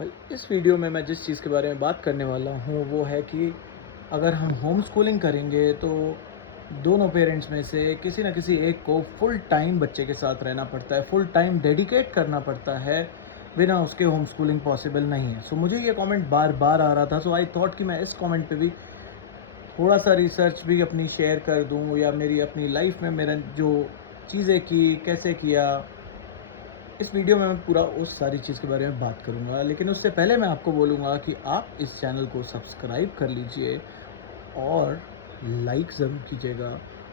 इस वीडियो में मैं जिस चीज़ के बारे में बात करने वाला हूँ वो है कि अगर हम होम स्कूलिंग करेंगे तो दोनों पेरेंट्स में से किसी न किसी एक को फुल टाइम बच्चे के साथ रहना पड़ता है, फुल टाइम डेडिकेट करना पड़ता है, बिना उसके होम स्कूलिंग पॉसिबल नहीं है। सो मुझे ये कमेंट बार बार आ रहा था, सो आई थॉट कि मैं इस कमेंट पे भी थोड़ा सा रिसर्च भी अपनी शेयर कर दूँ या मेरी अपनी लाइफ में मेरा जो चीज़ें की, कैसे किया, इस वीडियो में मैं पूरा उस सारी चीज़ के बारे में बात करूँगा। लेकिन उससे पहले मैं आपको बोलूँगा कि आप इस चैनल को सब्सक्राइब कर लीजिए और लाइक ज़रूर कीजिएगा,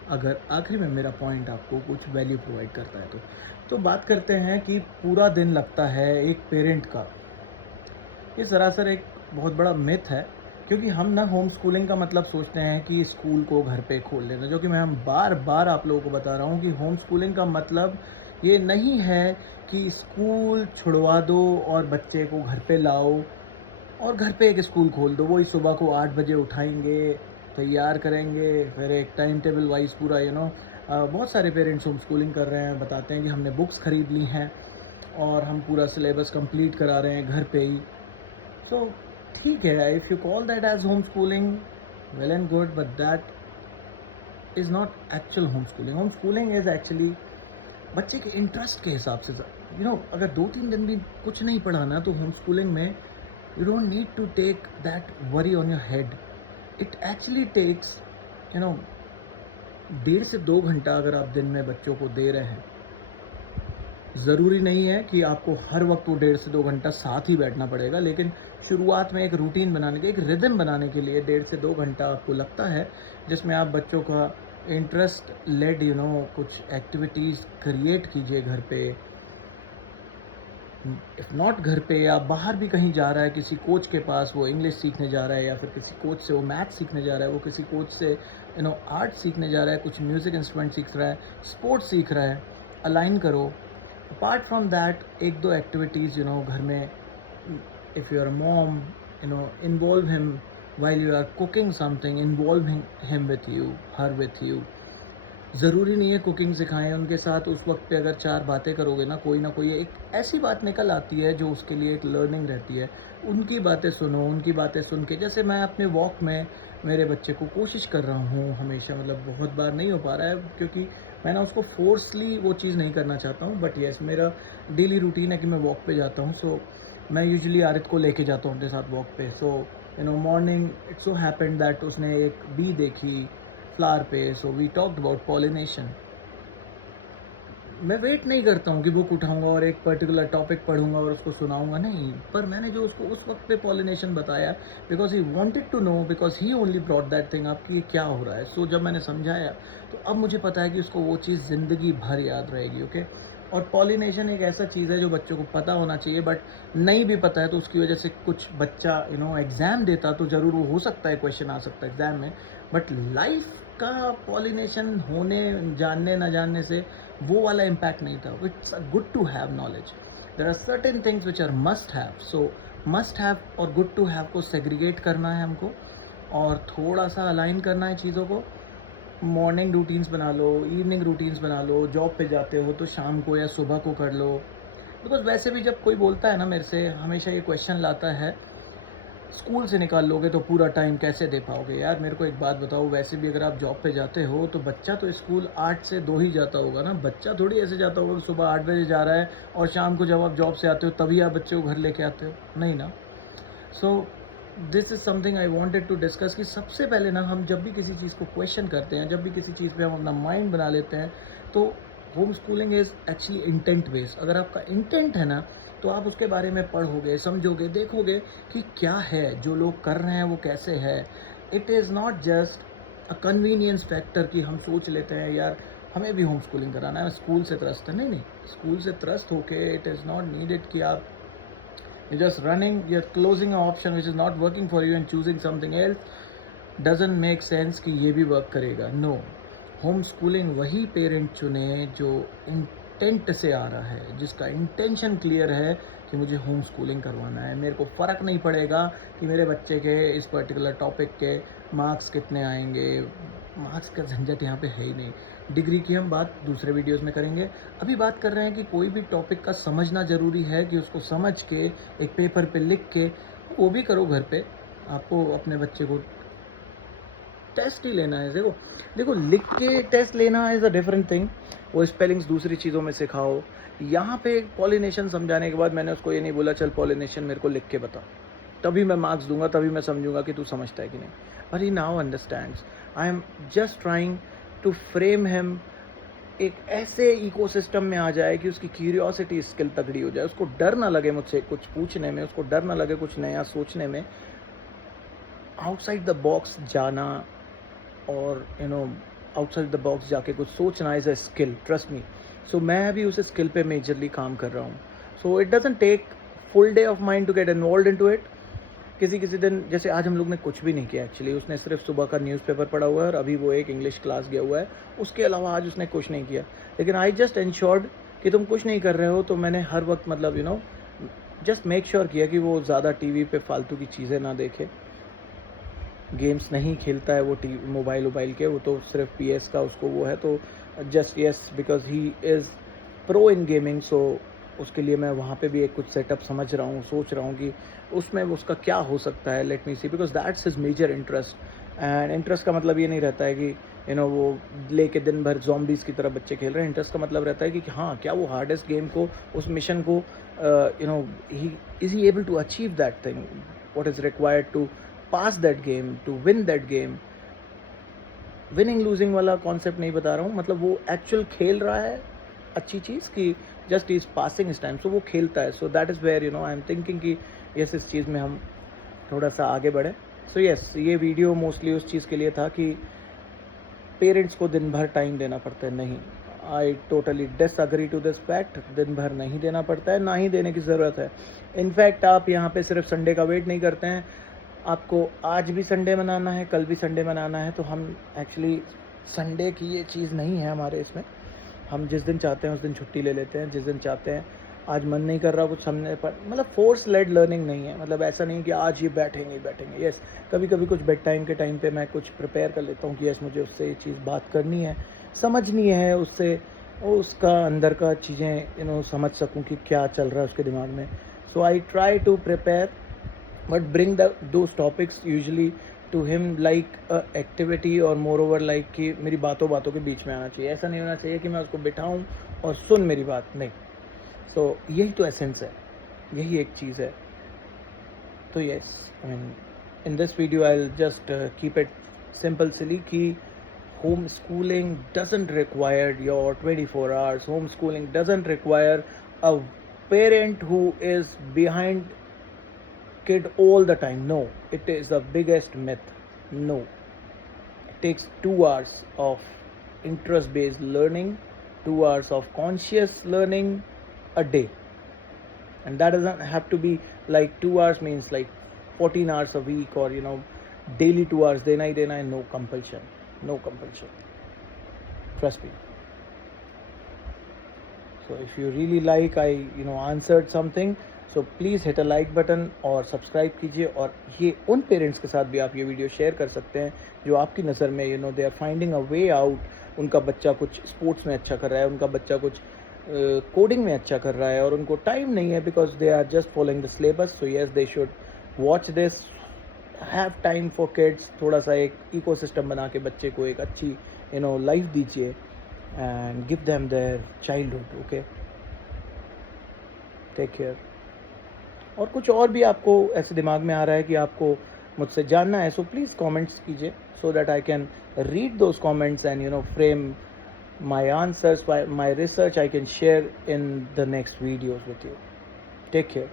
अगर आखिर में मेरा पॉइंट आपको कुछ वैल्यू प्रोवाइड करता है तो बात करते हैं कि पूरा दिन लगता है एक पेरेंट का। ये सरासर एक बहुत बड़ा मिथ है, क्योंकि हम ना होम स्कूलिंग का मतलब सोचते हैं कि स्कूल को घर पे खोल लेना, जो कि मैं हम बार बार आप लोगों को बता रहा हूँ कि होम स्कूलिंग का मतलब ये नहीं है कि स्कूल छुड़वा दो और बच्चे को घर पे लाओ और घर पे एक स्कूल खोल दो। वही सुबह को 8 बजे उठाएंगे, तैयार करेंगे, फिर एक टाइम टेबल वाइज पूरा बहुत सारे पेरेंट्स होम स्कूलिंग कर रहे हैं, बताते हैं कि हमने बुक्स खरीद ली हैं और हम पूरा सिलेबस कंप्लीट करा रहे हैं घर पे ही। सो ठीक है, if you call that age home schooling, well and good, but that is not actual home schooling. Home schooling is actually बच्चे के इंटरेस्ट के हिसाब से। अगर 2-3 दिन भी कुछ नहीं पढ़ाना तो होम स्कूलिंग में you don't need to take that worry on your head. It actually takes you know 1.5 से 2 घंटा अगर आप दिन में बच्चों को दे रहे हैं। ज़रूरी नहीं है कि आपको हर वक्त वो 1.5 से 2 घंटा साथ ही बैठना पड़ेगा, लेकिन शुरुआत में एक रूटीन बनाने के, एक रिदम बनाने के लिए 1.5 से 2 घंटा आपको लगता है, जिसमें आप बच्चों का इंटरेस्ट लेड कुछ एक्टिविटीज़ क्रिएट कीजिए घर पे। इफ़ नॉट घर पे या बाहर भी कहीं जा रहा है किसी कोच के पास, वो इंग्लिश सीखने जा रहा है, या फिर किसी कोच से वो मैथ सीखने जा रहा है, वो किसी कोच से आर्ट सीखने जा रहा है, कुछ म्यूज़िक इंस्ट्रूमेंट सीख रहा है, स्पोर्ट्स सीख रहा है, अलाइन करो। अपार्ट फ्रॉम दैट एक दो एक्टिविटीज़ घर में, if you are mom, involve him while you are cooking something, involving him with you, her with you। ज़रूरी नहीं है कुकिंग सिखाएं उनके साथ, उस वक्त पे अगर 4 बातें करोगे ना कोई एक ऐसी बात निकल आती है जो उसके लिए एक लर्निंग रहती है। उनकी बातें सुनो, उनकी बातें सुन के, जैसे मैं अपने वॉक में मेरे बच्चे को कोशिश कर रहा हूँ हमेशा, मतलब बहुत बार नहीं हो पा रहा है क्योंकि मैं ना उसको फोर्सली वो चीज़ नहीं करना चाहता हूँ, बट येस मेरा डेली रूटीन है कि मैं वॉक पे जाता हूँ। सो मैं यूजुअली आरित को लेके जाता हूँ अपने साथ वॉक पे। So morning it so happened that उसने एक बी देखी फ्लावर पे, so we talked about pollination. मैं वेट नहीं करता हूँ कि बुक उठाऊंगा और एक पर्टिकुलर टॉपिक पढ़ूंगा और उसको सुनाऊंगा, नहीं, पर मैंने जो उसको उस वक्त पे पॉलिनेशन बताया, because he wanted to know, because he only brought that thing up कि ये क्या हो रहा है। सो जब मैंने समझाया तो अब मुझे पता है कि उसको वो चीज़ ज़िंदगी भर याद रहेगी। ओके, और पॉलिनेशन एक ऐसा चीज़ है जो बच्चों को पता होना चाहिए, बट नहीं भी पता है तो उसकी वजह से कुछ बच्चा एग्ज़ाम देता तो ज़रूर वो हो सकता है क्वेश्चन आ सकता है एग्ज़ाम में, बट लाइफ का पॉलिनेशन होने, जानने ना जानने से वो वाला इम्पैक्ट नहीं था। It's a good to have knowledge. There are certain things which are must have. So must have और गुड टू हैव को सेग्रीगेट करना है हमको, और थोड़ा सा अलाइन करना है चीज़ों को। मॉर्निंग रूटीन्स बना लो, इवनिंग रूटीन्स बना लो, जॉब पे जाते हो तो शाम को या सुबह को कर लो। बिकॉज वैसे भी जब कोई बोलता है ना मेरे से, हमेशा ये क्वेश्चन लाता है, स्कूल से निकाल लोगे तो पूरा टाइम कैसे दे पाओगे। यार मेरे को एक बात बताओ, वैसे भी अगर आप जॉब पे जाते हो तो बच्चा तो स्कूल 8 से 2 ही जाता होगा ना। बच्चा थोड़ी ऐसे जाता होगा कि सुबह 8 बजे जा रहा है और शाम को जब आप जॉब से आते हो तभी आप बच्चे को घर लेके आते हो, नहीं ना। So this is something I wanted to discuss कि सबसे पहले ना हम जब भी किसी चीज़ को क्वेश्चन करते हैं, जब भी किसी चीज़ पे हम अपना माइंड बना लेते हैं, तो home schooling is actually intent based. अगर आपका इंटेंट है ना तो आप उसके बारे में पढ़ोगे, समझोगे, देखोगे कि क्या है जो लोग कर रहे हैं वो कैसे है। It is not just a convenience factor कि हम सोच लेते हैं यार हमें भी होम स्कूलिंग कराना है, स्कूल से त्रस्त है। नहीं नहीं, स्कूल से त्रस्त होके इट इज़ नॉट नीडेड कि आप you're just running, you're closing an option which is not working for you and choosing something else doesn't make sense कि ये भी वर्क करेगा। नो, होम स्कूलिंग वही पेरेंट चुने जो इंटेंट से आ रहा है, जिसका इंटेंशन क्लियर है कि मुझे होम स्कूलिंग करवाना है। मेरे को फ़र्क नहीं पड़ेगा कि मेरे बच्चे के इस पर्टिकुलर टॉपिक के मार्क्स कितने आएंगे, मार्क्स का झंझट यहाँ पे है ही नहीं। डिग्री की हम बात दूसरे वीडियोस में करेंगे। अभी बात कर रहे हैं कि कोई भी टॉपिक का समझना ज़रूरी है, कि उसको समझ के एक पेपर पे लिख के वो भी करो घर पे। आपको अपने बच्चे को टेस्ट ही लेना है। देखो देखो लिख के टेस्ट लेना इज़ अ डिफरेंट थिंग। वो स्पेलिंग्स दूसरी चीज़ों में सिखाओ। यहाँ पे पॉलिनेशन समझाने के बाद मैंने उसको ये नहीं बोला चल पॉलिनेशन मेरे को लिख के बता, तभी मैं मार्क्स दूंगा, तभी मैं समझूंगा कि तू समझता है कि नहीं। But he now understands. I am just trying to frame him एक ऐसे इकोसिस्टम में आ जाए कि उसकी क्यूरियोसिटी स्किल तगड़ी हो जाए, उसको डर ना लगे मुझसे कुछ पूछने में, उसको डर ना लगे कुछ नया सोचने में। आउटसाइड द बॉक्स जाना और आउटसाइड द बॉक्स जाके कुछ सोचना is a skill, trust me. So मैं अभी उस स्किल पे मेजरली काम कर रहा हूँ। So it doesn't take full day of mind to get involve in to it. किसी किसी दिन, जैसे आज हम लोग ने कुछ भी नहीं किया एक्चुअली, उसने सिर्फ सुबह का न्यूज़पेपर पढ़ा हुआ है और अभी वो एक इंग्लिश क्लास गया हुआ है, उसके अलावा आज उसने कुछ नहीं किया। लेकिन आई जस्ट इंश्योर्ड कि तुम कुछ नहीं कर रहे हो, तो मैंने हर वक्त मतलब जस्ट मेक श्योर किया कि वो ज़्यादा टीवी पे फालतू की चीज़ें ना देखे। गेम्स नहीं खेलता है वो मोबाइल के, वो तो सिर्फ PS का उसको वो है, तो just yes because he is pro in gaming. So उसके लिए मैं वहाँ पे भी एक कुछ सेटअप समझ रहा हूँ, सोच रहा हूँ कि उसमें उसका क्या हो सकता है। Let me see, because that's his major interest. And interest का मतलब ये नहीं रहता है कि वो लेके दिन भर zombies की तरह बच्चे खेल रहे हैं। इंटरेस्ट का मतलब रहता है कि हाँ, क्या वो हार्डेस्ट गेम को, उस मिशन को ही able to achieve that thing, what is required to pass that game, to win that game। Winning losing वाला कॉन्सेप्ट नहीं बता रहा हूँ, मतलब वो एक्चुअल खेल रहा है अच्छी चीज़ की, जस्ट इज पासिंग इस टाइम। सो वो खेलता है। So that is where I am thinking कि यस, इस चीज़ में हम थोड़ा सा आगे बढ़े। सो यस, ये वीडियो मोस्टली उस चीज़ के लिए था कि पेरेंट्स को दिन भर टाइम देना पड़ता है। नहीं, I totally disagree to this fact. दिन भर नहीं देना पड़ता है, ना ही देने की ज़रूरत है। इनफैक्ट आप यहाँ पे सिर्फ संडे का वेट नहीं करते हैं, आपको आज भी संडे मनाना है, कल भी संडे मनाना है। तो हम एक्चुअली संडे की ये चीज़ नहीं है हमारे इसमें। हम जिस दिन चाहते हैं उस दिन छुट्टी ले लेते हैं, जिस दिन चाहते हैं। आज मन नहीं कर रहा कुछ समझने पर, मतलब फोर्स लेड लर्निंग नहीं है। मतलब ऐसा नहीं कि आज ये बैठेंगे। यस, कभी कभी कुछ बेड टाइम के टाइम पे मैं कुछ प्रिपेयर कर लेता हूँ कि यस, मुझे उससे ये चीज़ बात करनी है, समझनी है, उससे उसका अंदर का चीज़ें समझ सकूँ कि क्या चल रहा है उसके दिमाग में। So I try to prepare but bring those topics usually to him like a activity, और मोर ओवर लाइक कि मेरी बातों के बीच में आना चाहिए। ऐसा नहीं होना चाहिए कि मैं उसको बिठाऊँ और सुन मेरी बात, नहीं। सो यही तो एसेंस है, यही एक चीज़ है। तो yes, I mean in this video I will just keep it simple silly कि home schooling doesn't require your 24 hours. Home schooling doesn't require a parent who is behind kid all the time. No, it is the biggest myth. No, it takes 2 hours of interest based learning, 2 hours of conscious learning a day. And that doesn't have to be like 2 hours means like 14 hours a week, or daily 2 hours dena hi dena hai. No compulsion, no compulsion, trust me. So if you really like I answered something, so please hit a like button और subscribe कीजिए। और ये उन parents के साथ भी आप ये वीडियो शेयर कर सकते हैं जो आपकी नज़र में they are finding a way out. उनका बच्चा कुछ स्पोर्ट्स में अच्छा कर रहा है, उनका बच्चा कुछ कोडिंग में अच्छा कर रहा है, और उनको टाइम नहीं है because they are just following the syllabus. So yes, they should watch this, have time for kids. थोड़ा सा एक इकोसिस्टम बना के बच्चे को एक अच्छी लाइफ दीजिए and give them their childhood. Okay, take care. और कुछ और भी आपको ऐसे दिमाग में आ रहा है कि आपको मुझसे जानना है, सो प्लीज़ कमेंट्स कीजिए so that I can read those comments and frame my answers, my research I can share in the next videos with you. Take care.